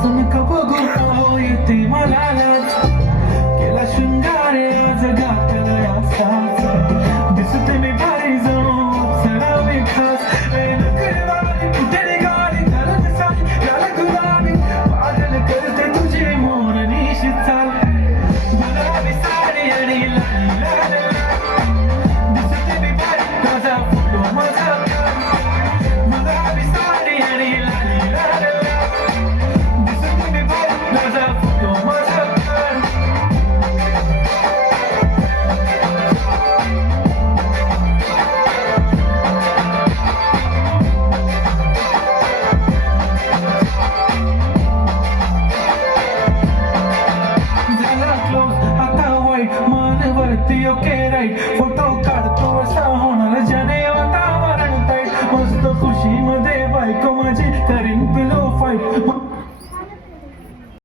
असं नका बघू पाहू येते मला लाज केला शृंगारे आज घातला असाच दिसते मी भारी जणू चढावे खास ए नकळवारी कुठे निघाली घालत साडी लाल गुलाबी पागल करते तुझी मोरनीशी चाल गुलाबी साडी आणि लाली लाल दिसते मी भारी माझा फोटो माझा गुलाबी साडी आणि लाली लाल दिसते मी भारी माझा फोटो माझा मानवरती ओके राईट फोटो काढतो असा होणार ज्याने वातावरण ताईट मस्त खुशी मध्ये बायको माझी करीन पिलो फाईट